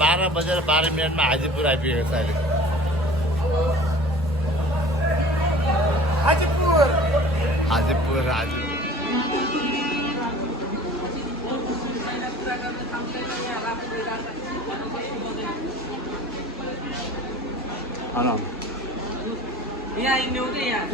12 बजेर 12 मिनटमा हाजीपुर आइपुगेको छ अहिले। हाजीपुर हाजीपुर यहाँ हिँड्ने हो कि यहाँ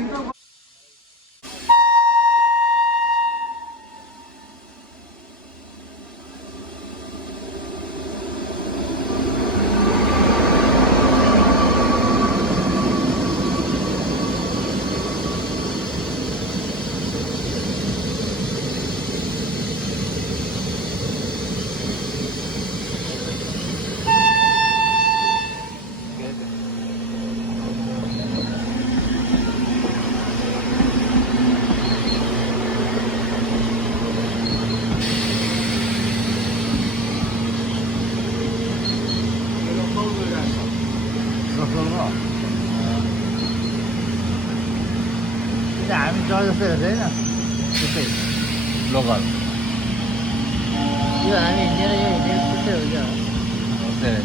हामी जस्तै हो होइन त्यस्तै लोकल यो हामी हिँडेर यो हिँडेर त्यस्तै हो क्या त्यस्तै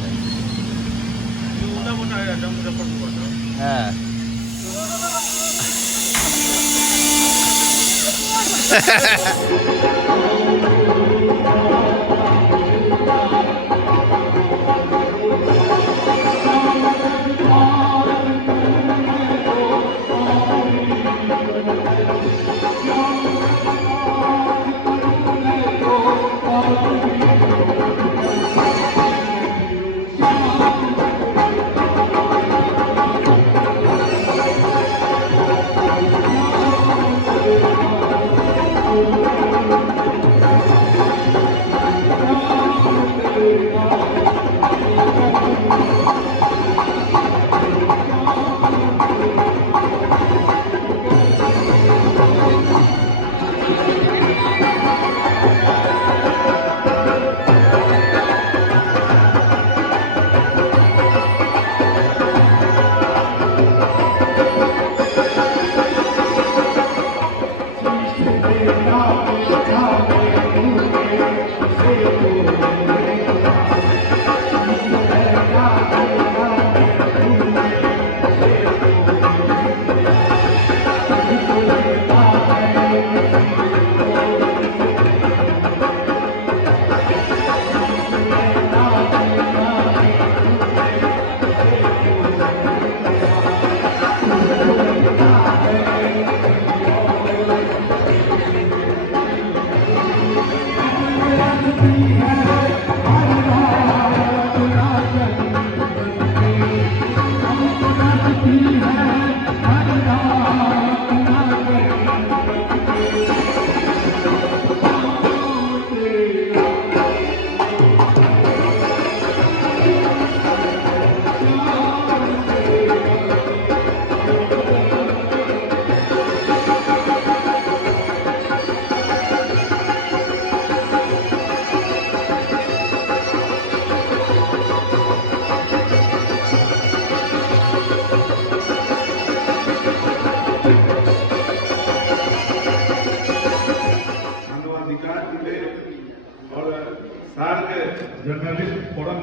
जर्नलिस्ट फोरम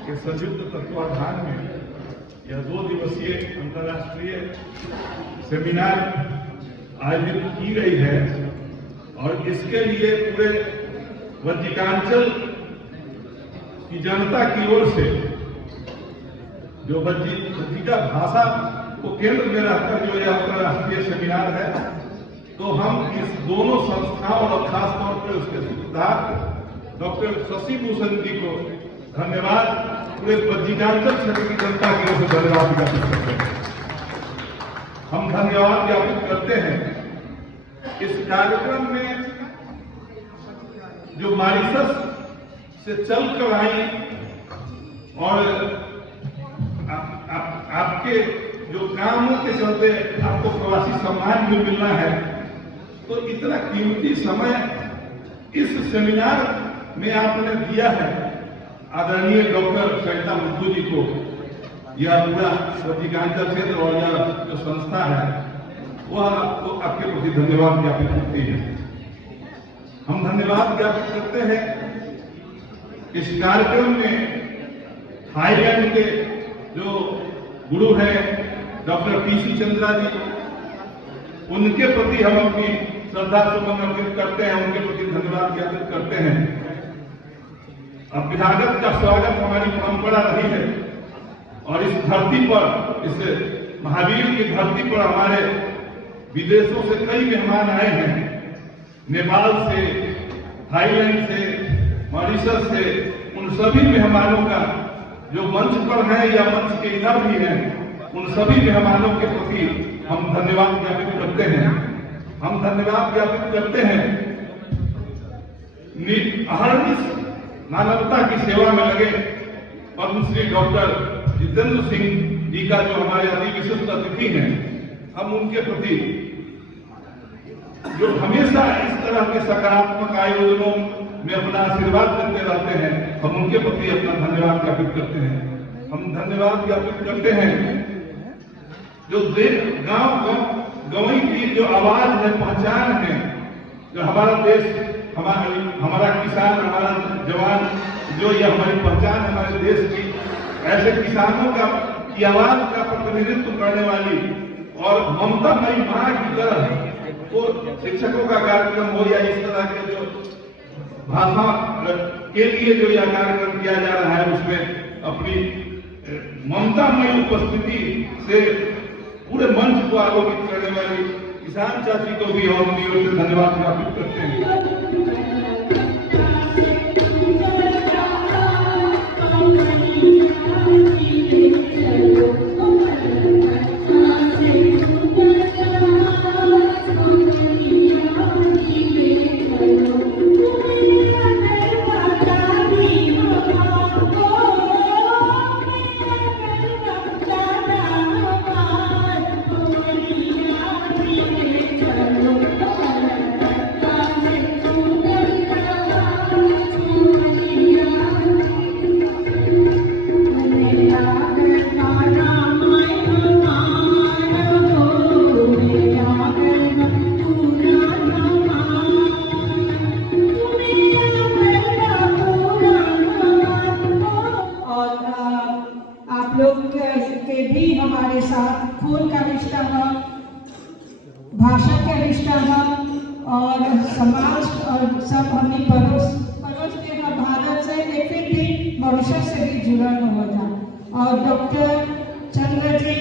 के संयुक्त तत्वाधान में यह 2 दिवसीय अंतर्राष्ट्रीय सेमिनार आयोजित की गई है और इसके लिए पूरे वज्जिकांचल की जनता की ओर से जो वज्जिका भाषा को केंद्र में रखकर जो यह अंतर्राष्ट्रीय सेमिनार है, तो हम इस दोनों संस्थाओं और खासतौर पर उसके सूत्रधार डॉक्टर शशि भूषण जी को धन्यवाद, पूरे वज्जिकांचल क्षेत्र की जनता की ओर से धन्यवाद ज्ञापित करते हैं। हम धन्यवाद ज्ञापित करते हैं इस कार्यक्रम में जो मॉरिशस से चल कर आई और आपके जो कामों के चलते आपको प्रवासी सम्मान भी मिलना है, तो इतना कीमती समय इस सेमिनार में आपने दिया है आदरणीय डॉक्टर सरिता मुर्मू जी को। यह पूरा वज्जिकांचल क्षेत्र और यह जो संस्था है वह आपको आपके प्रति धन्यवाद ज्ञापित करती है। हम धन्यवाद ज्ञापित करते हैं इस कार्यक्रम में थाईलैंड के जो गुरु हैं डॉक्टर पीसी चंद्रा जी, उनके प्रति हम अपनी श्रद्धा सुमन अर्पित करते हैं, उनके प्रति धन्यवाद ज्ञापित करते हैं। अभ्यागत का स्वागत हमारी परंपरा रही है और इस धरती पर, इस महावीर की धरती पर हमारे विदेशों से कई मेहमान आए हैं, नेपाल से, थाईलैंड से, मॉरिशस से। उन सभी मेहमानों का जो मंच पर है या मंच के इधर भी हैं, उन सभी मेहमानों के प्रति हम धन्यवाद ज्ञापित करते हैं। हम धन्यवाद ज्ञापित करते हैं अहर्निश मानवता की सेवा में लगे पद्मश्री डॉक्टर जितेंद्र सिंह जी का, जो हमारे अति विशिष्ट अतिथि हैं। हम उनके प्रति जो हमेशा इस तरह के सकारात्मक आयोजनों में अपना आशीर्वाद देते रहते हैं, हम उनके प्रति अपना धन्यवाद ज्ञापित करते हैं। हम धन्यवाद ज्ञापित करते हैं जो गाँव की जो आवाज है, पहचान है, जो हमारा देश, हमारा किसान, हमारा जवान, जो ये हमारी पहचान हमारे देश की, ऐसे किसानों की आवाज का प्रतिनिधित्व करने वाली और ममता मई मां की तरह वो शिक्षकों का कार्यक्रम हो या इस तरह के जो भाषा के लिए जो यह कार्यक्रम किया जा रहा है, उसमें अपनी ममतामयी उपस्थिति से पूरे मंच को आलोकित करने वाली किसान चाची को भी हम अपनी ओर से धन्यवाद ज्ञापित करते हैं। के भी हमारे साथ खून का रिश्ता है, भाषा का रिश्ता है और समाज और सब हमें पड़ोस के हैं भारत से, लेकिन भी मॉरिशस से भी जुड़ा हुआ था। और doctor Chandra ji,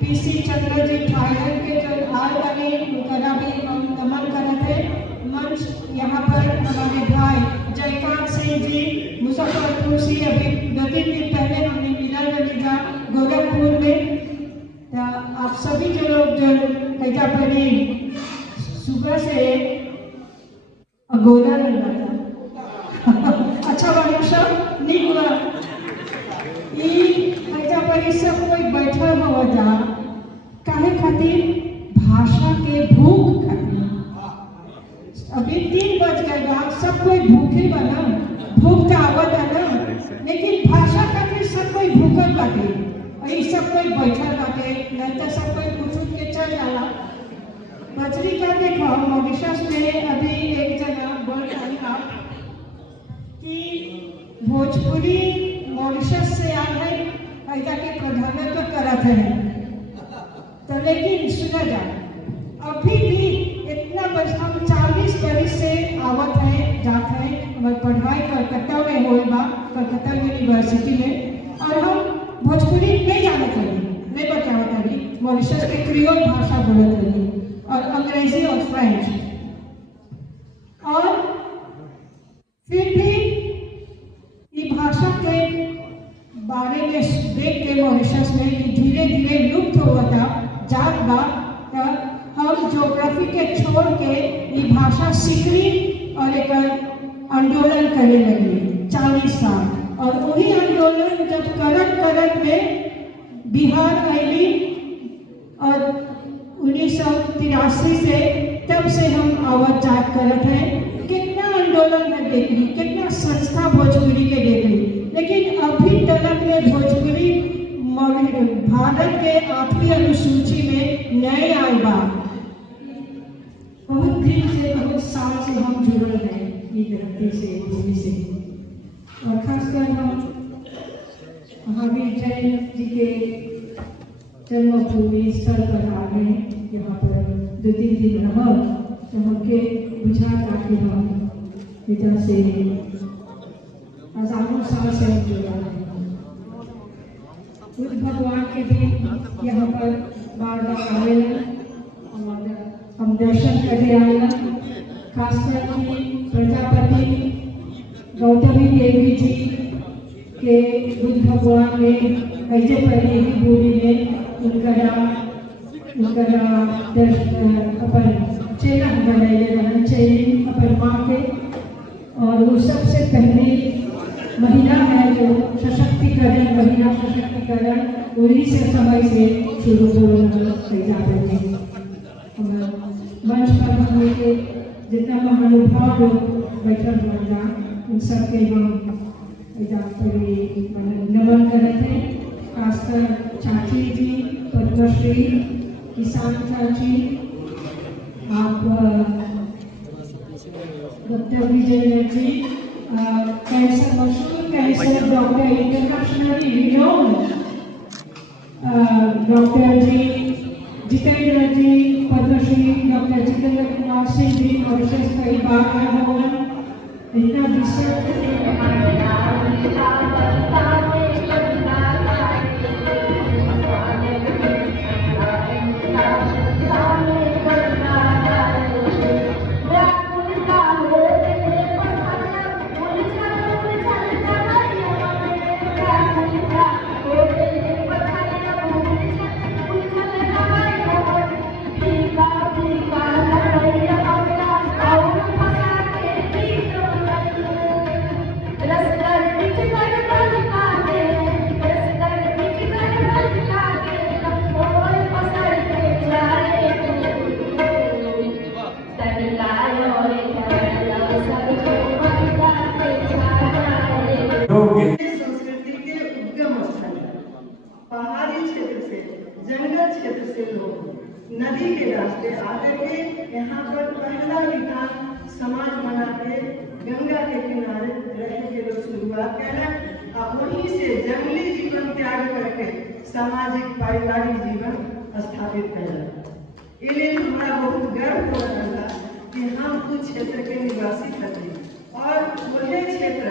PC Chandra ji Thailand के जो आए वाले उनका भी हम नमन करते हैं। मंच यहाँ पर हमारे भाई जयकांत सिंह जी मुजफ्फरपुर से अभी 2 दिन पहले हमने मिला गोरखपुर में। आप सभी जो लोग जो हैजा परी सुबह से गोरा लगा था अच्छा वाला सब नहीं हुआ। हैजा परी सब कोई बैठा हुआ था काहे खातिर भाषा के भूख खातिर। अभी 3 बज गए, सब कोई भूखे बना, भूख का आवत है ना, लेकिन भाषा खातिर सब कोई भूखल बाटे, सब कोई बैठल बाटे, नहीं तो सब कोई पूछ के चल जाला। बजरी का देखो मॉरिशस में अभी एक जगह बोल रही आप कि भोजपुरी मॉरिशस से आ गए, ऐसा के प्रधानत्व करते हैं, तो लेकिन सुना जाए अभी भी इतना बस हम 40 बरस से आवत है जाते हैं। हमारी पढ़ाई कलकत्ता में हो, कलकत्ता यूनिवर्सिटी में, और हम भोजपुरी नहीं जानते हैं, नहीं बताते हैं, मॉरिशस के क्रियोल भाषा बोलते हैं और अंग्रेजी और फ्रेंच। और फिर भी ये भाषा के बारे में देख के मॉरिशस में धीरे धीरे लुप्त हुआ था जात बा, हम ज्योग्राफी के छोड़ के ये भाषा सीखली और एक आंदोलन करने लगी 40 साल। और वही आंदोलन जब करत में बिहार आईली और 1983 से, तब से हम आवाज जाग करत हैं। कितना आंदोलन में देख ली, कितना संस्था भोजपुरी के देख ली, लेकिन अभी तक में भोजपुरी भारत के 8वीं अनुसूची में नए आए बा। बहुत दिन से, बहुत साल से हम जुड़े हैं ये धरती से, भूमि से, और खासकर हम के जन्मभूमि स्थल पर आ गए, यहाँ पर 2-3 दिन रह तो हमके बुझा ताकि हम पिता से हजारों साल से हम जुड़ा है। बुद्ध भगवान के भी यहाँ पर बार बार आवेला, हम दर्शन करने आवेला। खासकर कि प्रजापति गौतमी देवी जी के बुद्ध भगवान ने ऐसे पहले ही भूमि में उनका अपन चेला बनाए चेली अपन माँ के, और वो सबसे पहले महिला है जो सशक्तिकरण, महिला सशक्तिकरण वही से समय से शुरू हो जा रहे हैं। मंच पर हम के जितना महानुभाव लोग बैठल होगा उन सबके हम नमन करते हैं। खासकर चाची जी, पद्मश्री, किसान चाची, आप डॉक्टर विजय जी, कैंसर मशहूर cancer doctor internationally renowned doctor ji Jitendra ji, Padmashri doctor Jitendra Kumar Singh ji, और विशेष कई बार आया होगा इतना संस्कृति के उद्गम स्थल है। पहाड़ी क्षेत्र से, जंगल क्षेत्र से लोग नदी के रास्ते आकर के यहाँ पर पहला विधान समाज बना के गंगा के किनारे रहने के लोग शुरुआत करें, और वहीं से जंगली जीवन त्याग करके सामाजिक पारिवारिक जीवन स्थापित करें। इसलिए हमारा बहुत गर्व हो रहा था कि हम उस क्षेत्र के निवासी थे, और वही क्षेत्र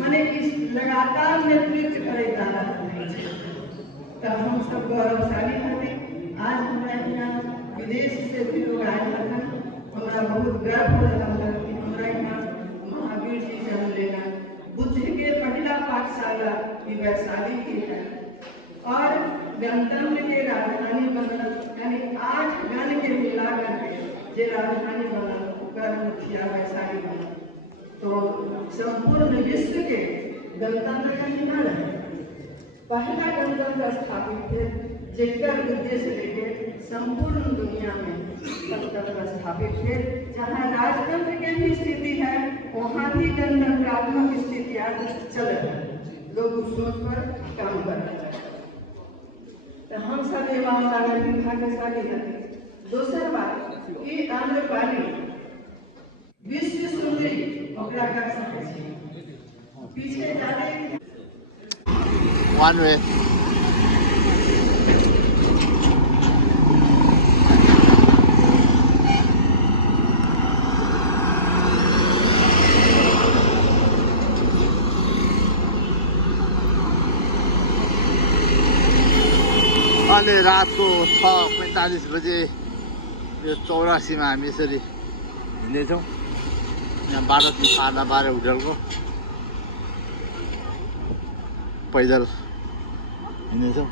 मैंने इस लगातार नेतृत्व करे जा रहा है, तब हम सब गौरवशाली थे। आज हमारे यहाँ विदेश से भी लोग आए थे, हमारा बहुत गर्व हो रहा था कि हमारे यहाँ महावीर जी जन्म लेना, बुद्ध के पहला पाठशाला की वैशाली की है, और गणतंत्र के राजधानी बनल, यानी 8 गण के मिला करके जो राजधानी बनल मुखिया वैशाली बनल। तो संपूर्ण विश्व के गणतंत्र का निर्माण है, पहला गणतंत्र स्थापित है, जिसका उद्देश्य लेके संपूर्ण दुनिया में गणतंत्र स्थापित है। जहाँ राजतंत्र की भी स्थिति है वहाँ भी गणतंत्रात्मक स्थितियाँ चल रही है, लोग उस सोच पर काम कर रहे हैं। तो हम सब एवं सारा भी भाग्यशाली है। दूसरा बात कि आम्रपाली विश्व सुंदरी ओकरा कर सके छी, पीछे जाने वन वे अहिले रातको 6:45 बजे यो 84 मा हामी यसरी हिँड्दैछौँ। यहाँ 12 होटलको पैदल हिँड्दैछौँ।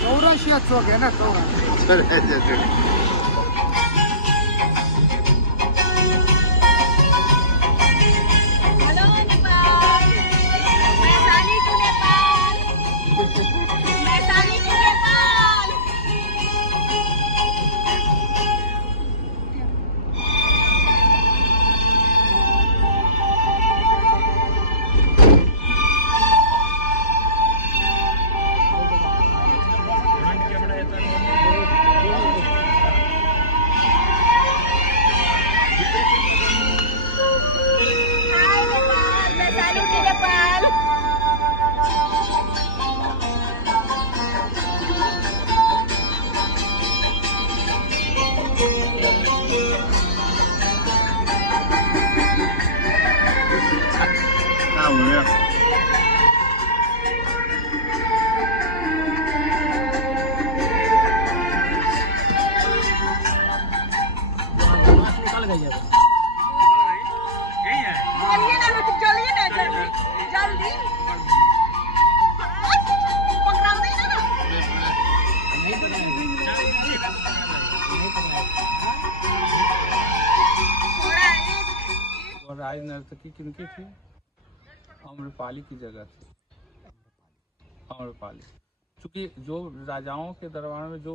चौरासिया चौक है ना, चौरासिया चौक। निकल गई है। चलिए ना जल्दी जल्दी पकड़ा देना ना। नहीं पकड़ा और राज नर्तकी किनकी थी? आम्रपाली की जगह थी। आम्रपाली, क्योंकि जो राजाओं के दरबार में जो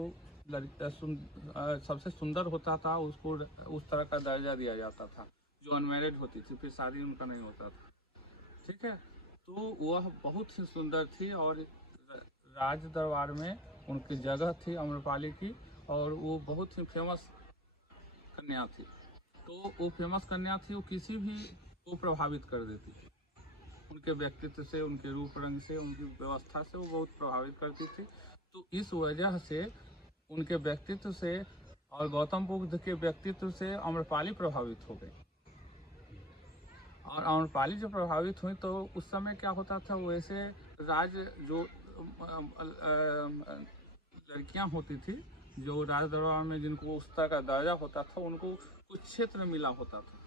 सबसे सुंदर होता था उसको उस तरह का दर्जा दिया जाता था। जो अनमैरिड होती थी, फिर शादी उनका नहीं होता था, ठीक है। तो वह बहुत ही सुंदर थी और राज दरबार में उनकी जगह थी आम्रपाली की, और वो बहुत ही फेमस कन्या थी। तो वो फेमस कन्या थी, वो किसी भी को प्रभावित कर देती थी। उनके व्यक्तित्व से, उनके रूप रंग से, उनकी व्यवस्था से वो बहुत प्रभावित करती थी। तो इस वजह से उनके व्यक्तित्व से और गौतम बुद्ध के व्यक्तित्व से आम्रपाली प्रभावित हो गई। और आम्रपाली जब प्रभावित हुई तो उस समय क्या होता था, वैसे राज जो लड़कियां होती थी जो राज दरबार में जिनको उस तरह का दर्जा होता था, उनको कुछ क्षेत्र मिला होता था।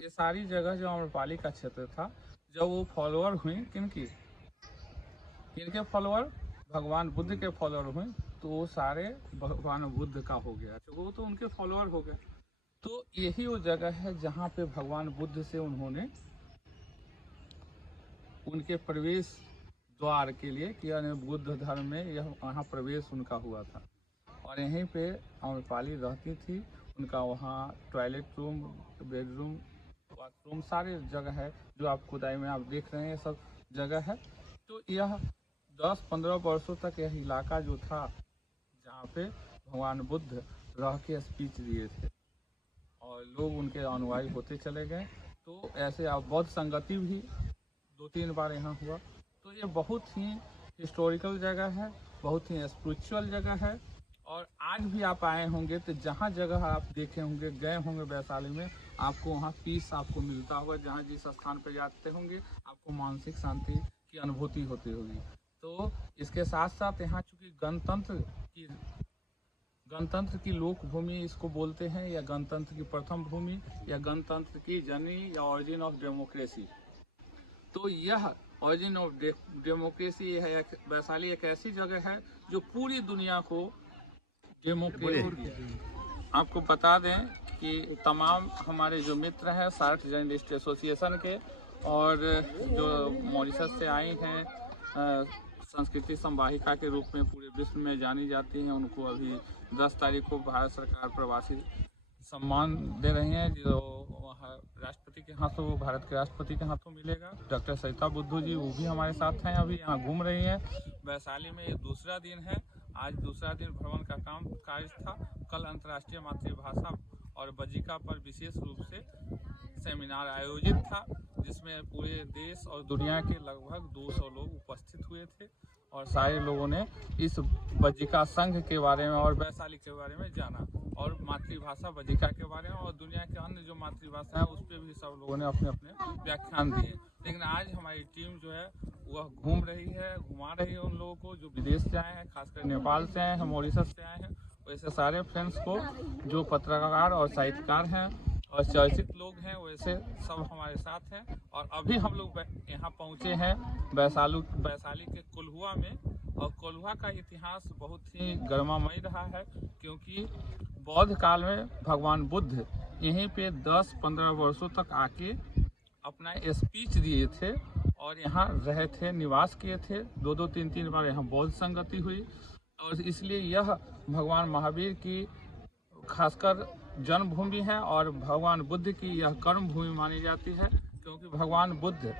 ये सारी जगह जो आम्रपाली का क्षेत्र था, जब वो फॉलोअर हुई किनके फॉलोअर? भगवान बुद्ध के फॉलोअर हुए, तो वो सारे भगवान बुद्ध का हो गया, तो वो तो उनके फॉलोअर हो गए। तो यही वो जगह है जहाँ पे भगवान बुद्ध से उन्होंने उनके प्रवेश द्वार के लिए किया, बुद्ध धर्म में यह वहाँ प्रवेश उनका हुआ था। और यहीं पे आम्रपाली रहती थी। उनका वहाँ टॉयलेट रूम, बेडरूम, बाथरूम सारे जगह है जो आप खुदाई में आप देख रहे हैं, सब जगह है। तो यह 10-15 वर्षों तक यह इलाका जो था जहाँ पे भगवान बुद्ध रह के स्पीच दिए थे और लोग उनके अनुयायी होते चले गए। तो ऐसे आप बौद्ध संगति भी 2-3 बार यहाँ हुआ। तो ये बहुत ही हिस्टोरिकल जगह है, बहुत ही स्पिरिचुअल जगह है। और आज भी आप आए होंगे तो जहाँ जगह आप देखे होंगे, गए होंगे वैशाली में, आपको वहाँ पीस आपको मिलता होगा। जहाँ जिस स्थान पर जाते होंगे आपको मानसिक शांति की अनुभूति होती होगी। तो इसके साथ साथ यहाँ चूँकि गणतंत्र की लोक भूमि इसको बोलते हैं, या गणतंत्र की प्रथम भूमि, या गणतंत्र की जननी, या ऑरिजिन ऑफ डेमोक्रेसी। तो यह ऑरिजिन ऑफ डेमोक्रेसी है। वैशाली एक ऐसी जगह है जो पूरी दुनिया को डेमोक्रेसी। आपको बता दें कि तमाम हमारे जो मित्र हैं सार्क जर्नलिस्ट एसोसिएशन के, और जो मॉरिशस से आई हैं, संस्कृति संवाहिका के रूप में पूरे विश्व में जानी जाती हैं, उनको अभी 10 तारीख को भारत सरकार प्रवासी सम्मान दे रही हैं, जो वहाँ राष्ट्रपति के हाथों, भारत के राष्ट्रपति के हाथों मिलेगा। डॉक्टर सरिता बुद्धू जी वो भी हमारे साथ हैं, अभी यहाँ घूम रही हैं। वैशाली में ये दूसरा दिन है, आज दूसरा दिन भ्रमण का कार्य था। कल अंतर्राष्ट्रीय मातृभाषा और बजिका पर विशेष रूप से सेमिनार आयोजित था, जिसमें पूरे देश और दुनिया के लगभग 200 लोग उपस्थित हुए थे और सारे लोगों ने इस बजिका संघ के बारे में और वैशाली के बारे में जाना, और मातृभाषा बजिका के बारे में और दुनिया के अन्य जो मातृभाषा है उस पर भी सब लोगों ने अपने अपने व्याख्यान दिए। लेकिन आज हमारी टीम जो है वह घूम रही है, घुमा रही है उन लोगों को जो विदेश से आए हैं, खासकर नेपाल से आए हैं, मॉरिशस से आए हैं। वैसे सारे फ्रेंड्स को जो पत्रकार और साहित्यकार हैं और चर्चित लोग हैं, वैसे सब हमारे साथ हैं। और अभी हम लोग यहाँ पहुँचे हैं वैशाली के कोल्हुआ में, और कोल्हुआ का इतिहास बहुत ही गर्मामय रहा है, क्योंकि बौद्ध काल में भगवान बुद्ध यहीं पे 10-15 वर्षों तक आके अपना स्पीच दिए थे और यहाँ रहे थे, निवास किए थे। 2-2, 3-3 बार यहाँ बौद्ध संगति हुई, और इसलिए यह भगवान महावीर की खासकर जन्मभूमि है और भगवान बुद्ध की यह कर्म भूमि मानी जाती है, क्योंकि भगवान बुद्ध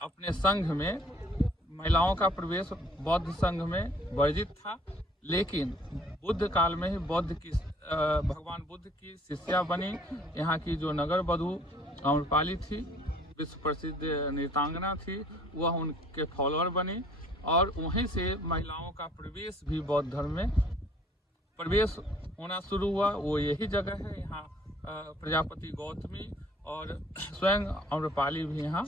अपने संघ में महिलाओं का प्रवेश बौद्ध संघ में वर्जित था, लेकिन बुद्ध काल में ही भगवान बुद्ध की शिष्या बनी यहाँ की जो नगर वधू आम्रपाली थी, विश्व प्रसिद्ध नृत्यांगना थी, वह उनके फॉलोअर बनी, और वहीं से महिलाओं का प्रवेश भी बौद्ध धर्म में प्रवेश होना शुरू हुआ। वो यही जगह है, यहाँ प्रजापति गौतमी और स्वयं आम्रपाली भी यहाँ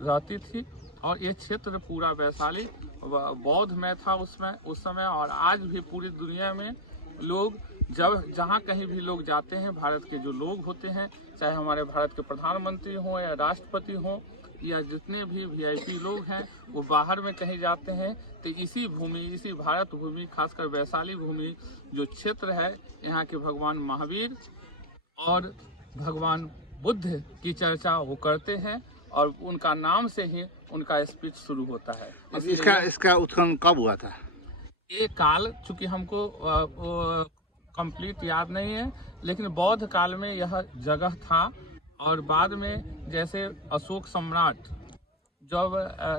रहती थी और ये क्षेत्र पूरा वैशाली बौद्ध में था उस समय। और आज भी पूरी दुनिया में लोग जहाँ कहीं भी लोग जाते हैं, भारत के जो लोग होते हैं, चाहे हमारे भारत के प्रधानमंत्री हों या राष्ट्रपति हों या जितने भी वीआईपी लोग हैं, वो बाहर में कहीं जाते हैं तो इसी भूमि, इसी भारत भूमि, खासकर वैशाली भूमि जो क्षेत्र है, यहाँ के भगवान महावीर और भगवान बुद्ध की चर्चा वो करते हैं और उनका नाम से ही उनका स्पीच शुरू होता है। इसका उत्खनन कब हुआ था? ये काल चूंकि हमको कंप्लीट याद नहीं है, लेकिन बौद्ध काल में यह जगह था। और बाद में जैसे अशोक सम्राट जब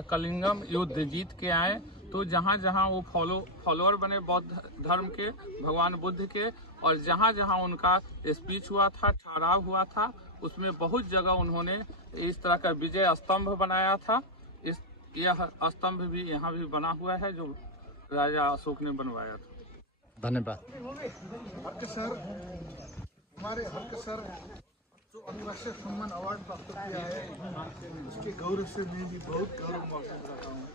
कलिंगम युद्ध जीत के आए तो जहाँ जहाँ वो फॉलोअर बने बौद्ध धर्म के, भगवान बुद्ध के, और जहाँ जहाँ उनका स्पीच हुआ था, ठहराव हुआ था, उसमें बहुत जगह उन्होंने इस तरह का विजय स्तंभ बनाया था। यह स्तंभ भी यहाँ भी बना हुआ है जो राजा अशोक ने बनवाया था। धन्यवाद। हक सर, हमारे हक सर जो अंतर्राष्ट्रीय सम्मान अवार्ड प्राप्त किया है, उसके गौरव से मैं भी बहुत गौरव महसूस करता हूँ।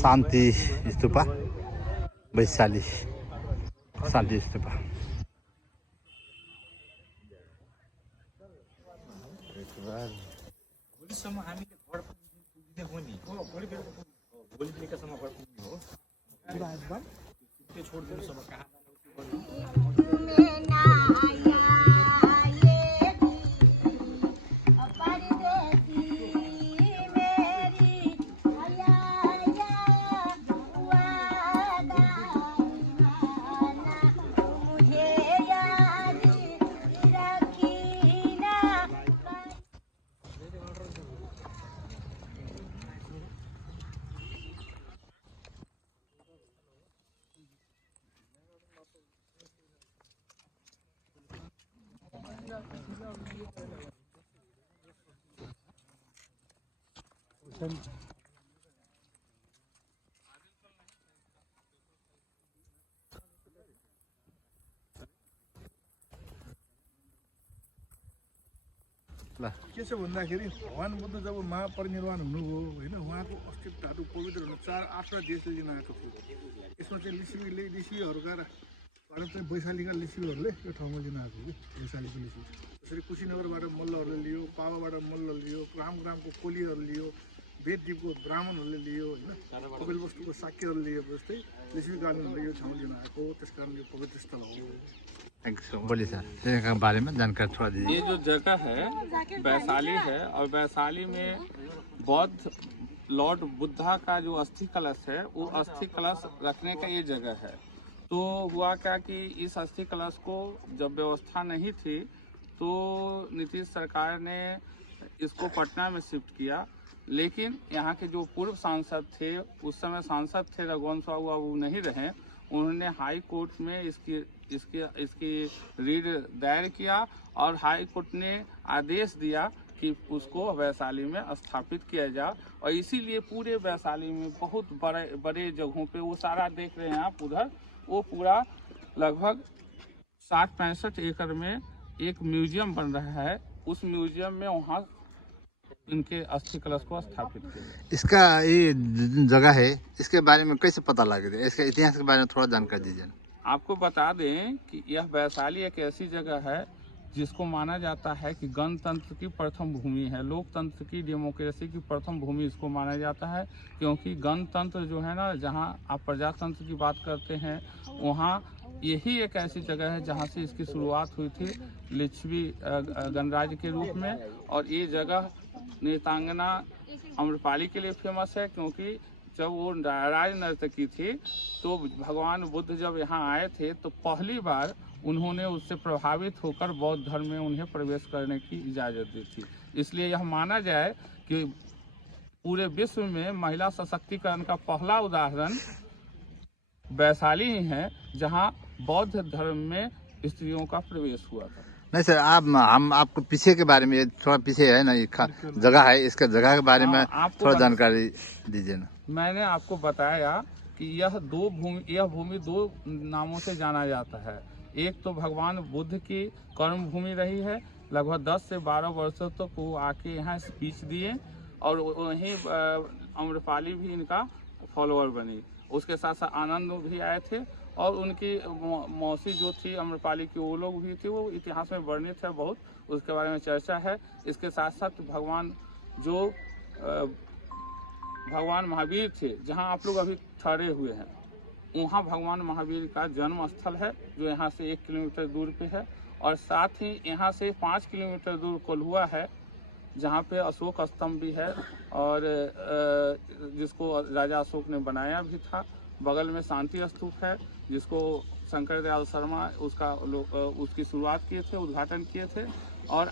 शांति स्तूपा, वैशाली शांति स्तूपा। के छ भन्दाखेरि भगवान बुद्ध जब महापरिनिर्वाण हुनुभयो होइन, उहाँको अस्तित्वहरू पवित्र हुनु 8वटा देशले लिन आएको थियो। यसमा चाहिँ लिसिबीहरूका भारत चाहिँ वैशालीका लिसिबीहरूले यो ठाउँमा लिन आएको कि वैशालीको लिसिबी। जसरी कुशीनगरबाट मल्लहरूले लियो, पावाबाट मल्ल लियो, ग्रामको कोलीहरू लियो, वेदद्वीपको ब्राह्मणहरूले लियो, होइन, कपिलवस्तुको शाक्यहरूले लियो, जस्तै लिसिबी गार्डनहरूले यो ठाउँ लिन आएको। त्यस कारण यो पवित्र स्थल हो। बोलिए सर, इसके बारे में जानकारी थोड़ा दीजिए। ये जो जगह है वैशाली है और वैशाली में बौद्ध लॉर्ड बुद्धा का जो अस्थि कलश है, वो अस्थि कलश रखने का ये जगह है। तो हुआ क्या कि इस अस्थि कलश को जब व्यवस्था नहीं थी तो नीतीश सरकार ने इसको पटना में शिफ्ट किया, लेकिन यहाँ के जो पूर्व सांसद थे, उस समय सांसद थे रघुवंश बाबू, वो नहीं रहे। उन्होंने हाई कोर्ट में इसकी रीड दायर किया और हाई कोर्ट ने आदेश दिया कि उसको वैशाली में स्थापित किया जाए। और इसीलिए पूरे वैशाली में बहुत बड़े जगहों पे, वो सारा देख रहे हैं आप उधर, वो पूरा लगभग 60-65 एकड़ में एक म्यूजियम बन रहा है। उस म्यूजियम में वहाँ इनके अस्थि कलश को स्थापित किया। इसका ये जगह है, इसके बारे में कैसे पता लगे, इसके इतिहास के बारे में थोड़ा जानकारी दीजिए। आपको बता दें कि यह वैशाली एक ऐसी जगह है जिसको माना जाता है कि गणतंत्र की प्रथम भूमि है, लोकतंत्र की, डेमोक्रेसी की प्रथम भूमि इसको माना जाता है। क्योंकि गणतंत्र जो है ना, जहां आप प्रजातंत्र की बात करते हैं, वहां यही एक ऐसी जगह है जहां से इसकी शुरुआत हुई थी लिच्छवी गणराज्य के रूप में। और ये जगह नृत्यांगना अम्रपाली के लिए फेमस है, क्योंकि जब वो राज नर्तकी थी तो भगवान बुद्ध जब यहाँ आए थे तो पहली बार उन्होंने उससे प्रभावित होकर बौद्ध धर्म में उन्हें प्रवेश करने की इजाज़त दी थी। इसलिए यह माना जाए कि पूरे विश्व में महिला सशक्तिकरण का पहला उदाहरण वैशाली ही है जहाँ बौद्ध धर्म में स्त्रियों का प्रवेश हुआ था। नहीं सर, हम आपको पीछे के बारे में, थोड़ा पीछे है ना ये जगह है, इसका जगह के बारे में थोड़ा जानकारी दीजिए ना। मैंने आपको बताया कि यह भूमि दो नामों से जाना जाता है। एक तो भगवान बुद्ध की कर्म भूमि रही है, लगभग 10 से 12 वर्षों तक वो आके यहाँ स्पीच दिए और वहीं अम्रपाली भी इनका फॉलोअर बनी। उसके साथ साथ आनंद भी आए थे और उनकी मौसी जो थी अम्रपाली की, वो लोग भी थे। वो इतिहास में वर्णित है बहुत, उसके बारे में चर्चा है। इसके साथ साथ भगवान महावीर थे, जहाँ आप लोग अभी ठहरे हुए हैं, वहाँ भगवान महावीर का जन्म स्थल है जो यहाँ से 1 किलोमीटर दूर पे है। और साथ ही यहाँ से 5 किलोमीटर दूर कोल्हुआ है जहाँ पे अशोक स्तंभ भी है और जिसको राजा अशोक ने बनाया भी था। बगल में शांति स्तूप है जिसको शंकर दयाल शर्मा उसकी शुरुआत किए थे, उद्घाटन किए थे। और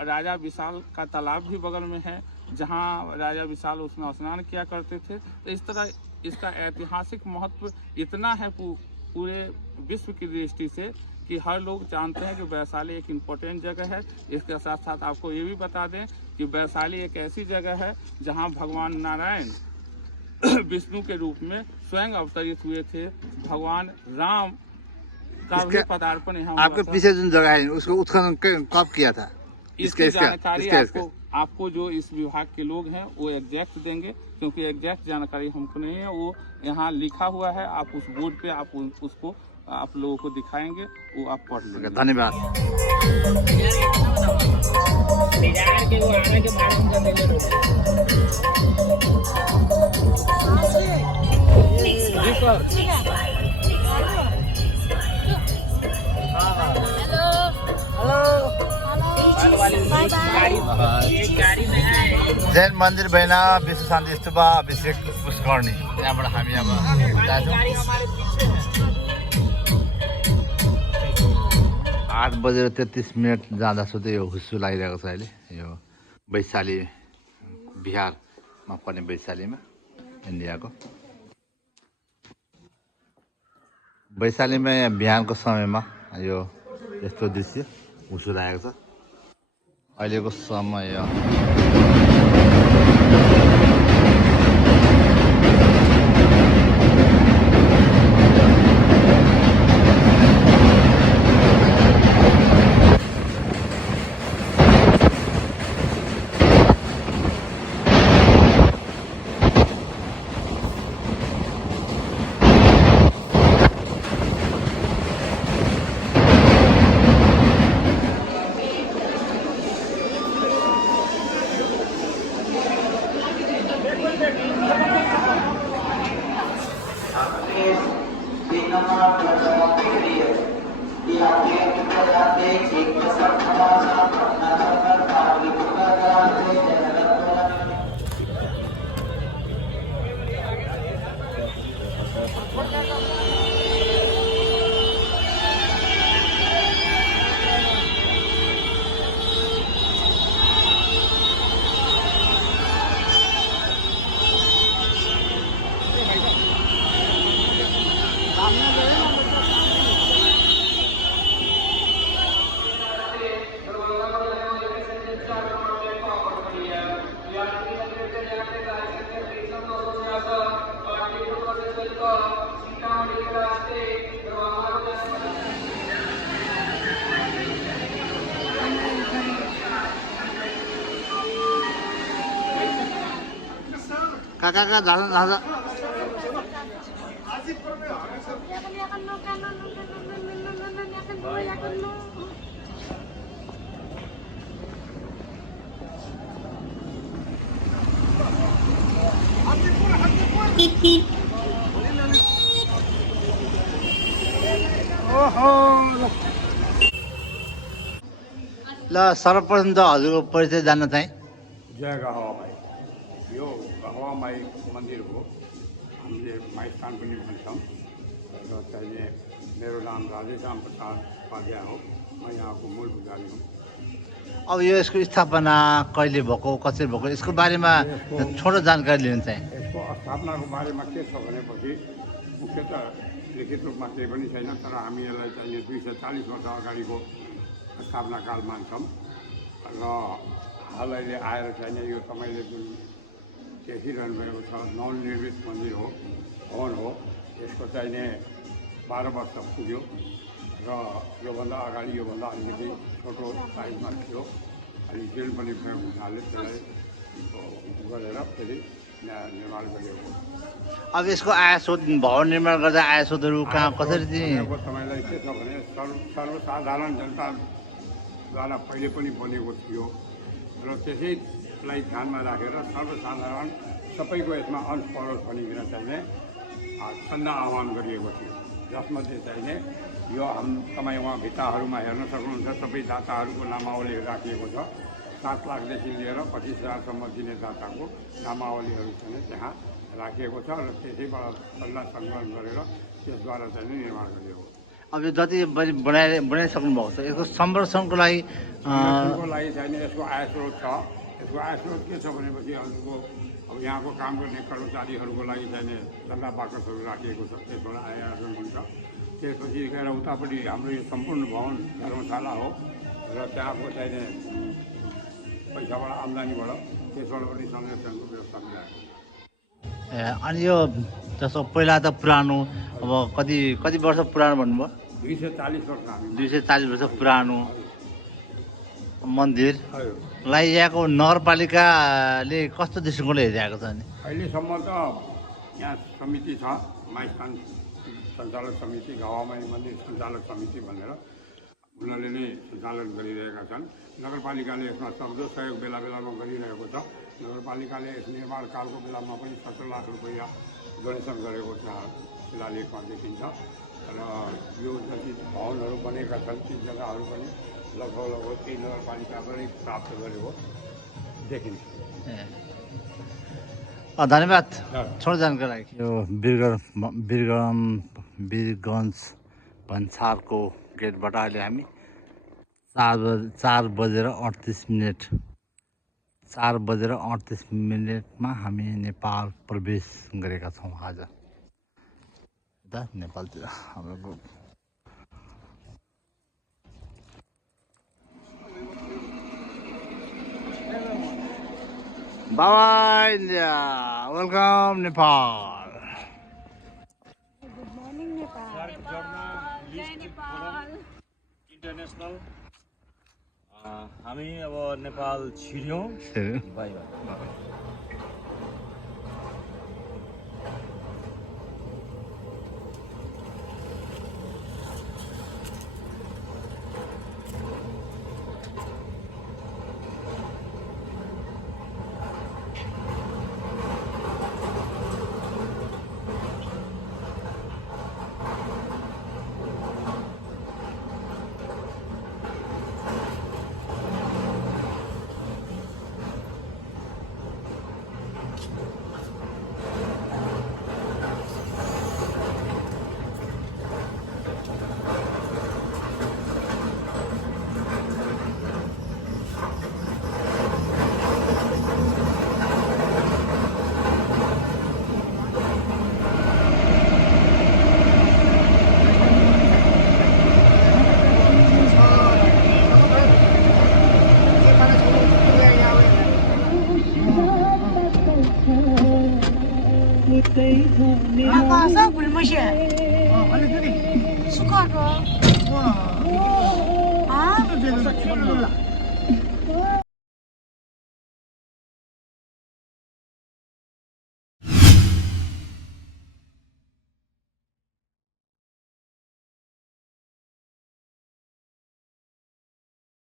राजा विशाल का तालाब भी बगल में है जहाँ राजा विशाल उसमें स्नान किया करते थे। तो इस तरह इसका ऐतिहासिक महत्व इतना है पूरे विश्व की दृष्टि से कि हर लोग जानते हैं कि वैशाली एक इम्पोर्टेंट जगह है। इसके साथ साथ आपको ये भी बता दें कि वैशाली एक ऐसी जगह है जहाँ भगवान नारायण विष्णु के रूप में स्वयं अवतरित हुए थे। भगवान राम का भी पदार्पण यहाँ आपके पीछे जो जगह है उसको उत्खनन कब किया था? इसकी जानकारी आपको जो इस विभाग के लोग हैं वो एग्जैक्ट देंगे, क्योंकि एग्जैक्ट जानकारी हमको नहीं है। वो यहाँ लिखा हुआ है, आप उस बोर्ड पे आप उसको आप लोगों को दिखाएंगे, वो आप पढ़ लेंगे। धन्यवाद। जैन मन्दिर भएन विश्व शान्ति स्तूप अभिषेक पुष्करणी, त्यहाँबाट हामी अब जान्छौँ। 8:33 जाँदा सुधै यो हुस्सु लागिरहेको छ अहिले। यो वैशाली बिहारमा पर्ने वैशालीमा, इन्डियाको वैशालीमा बिहानको समयमा यो यस्तो दृश्य हुस्सु लागेको छ। अहिलेको समय काका झाडा ल सर्वप्रथम त हजुरको परिचय जान्न चाहे। जय हवा भाइ, यो हवा माई मन्दिर हो, हामीले माई स्थान पनि भन्छौँ र चाहिँ मेरो नाम राजेश्याम प्रसाद उपाध्याय हो, म यहाँको मूल पुजारी हुँ। अब यो यसको स्थापना कहिले भएको, कसरी भएको, यसको बारेमा छोटो जानकारी लिन चाहे। यसको स्थापनाको बारेमा के छ भनेपछि मुख्यतः लिखित रूपमा केही पनि छैन, तर हामी यसलाई चाहिँ 240 वर्ष अगाडिको स्थापनाकाल मान्छौँ र हाल अहिले आएर चाहिँ यो तपाईँले जुन देखिरहनु भएको छ नवनिर्मित मन्दिर हो, भवन हो, यसको चाहिने 12 वर्ष पुग्यो र योभन्दा अगाडि योभन्दा अलिकति छोटो साइजमा थियो। अनि जेल पनि प्रयोग हुनाले त्यसलाई गरेर फेरि निर्माण गरिएको। अब यसको आय स्रोत भवन निर्माण गर्दा आय स्रोतहरू कहाँ कसरी चाहिँ तपाईँलाई के छ भने सर्वसाधारण जनताद्वारा पहिले पनि बनेको थियो र त्यसैलाई ध्यानमा राखेर सर्वसाधारण सबैको यसमा अंश परोस् भनिकन चाहिने चन्दा आह्वान गरिएको थियो, जसमध्ये चाहिने यो तपाईँ उहाँ भित्ताहरूमा हेर्न सक्नुहुन्छ सबै दाताहरूको नामावली राखिएको छ। 7 लाखदेखि लिएर 25,000सम्म दिने दाताको नामावलीहरू चाहिँ त्यहाँ राखिएको छ र त्यसैबाट चन्दा सङ्कलन गरेर त्यसद्वारा चाहिँ निर्माण गरिएको। अब यो जति बनाइसक्नु भएको छ यसको संरक्षणको लागि चाहिने यसको आय स्रोत छ। यसको आय स्रोत के छ भनेपछि हजुरको अब यहाँको काम गर्ने कर्मचारीहरूको लागि चाहिने चन्दा बाकसहरू राखिएको छ, त्यसबाट आय आर्जन हुन्छ। त्यसपछि गएर उतापट्टि हाम्रो यो सम्पूर्ण भवन धर्मशाला हो र त्यहाँको चाहिने पैसाबाट आम्दानीबाट त्यसबाट पनि संरक्षणको व्यवस्था मिलाएको। अनि यो जस्तो पहिला त पुरानो अब कति वर्ष पुरानो भन्नुभयो? 240 वर्ष। हामी 240 वर्ष पुरानो मन्दिरलाई यहाँको नगरपालिकाले कस्तो दृष्टिकोणले हेरिरहेको छ नि? अहिलेसम्म त यहाँ समिति छ, माइस्थान सञ्चालक समिति, गाउँमाई मन्दिर सञ्चालक समिति भनेर उनीहरूले नै सञ्चालन गरिरहेका छन्। नगरपालिकाले यसमा सक्दो सहयोग बेला बेलामा गरिरहेको छ। नगरपालिकाले यस निर्माण कालको बेलामा पनि 17 लाख रुपियाँ डोनेसन गरेको त्यहाँ शिलालेखमा देखिन्छ र यो जति भवनहरू बनेका छन् ती जग्गाहरू पनि लगभग त्यही नगरपालिकाबाटै प्राप्त गरेको देखिन्छ। धन्यवाद छोटो जानकारी। यो वीरगञ्ज भन्सारको गेटबाट अहिले हामी 4:38 हामी नेपाल प्रवेश गरेका छौँ। आज नेपालतिर हाम्रो bye India, welcome Nepal. Good morning Nepal. जय नेपाल। इन्टरनेसनल हामी अब नेपाल छिर्यौँ। Bye bye. Masa belum masih? Suka kok. Ah,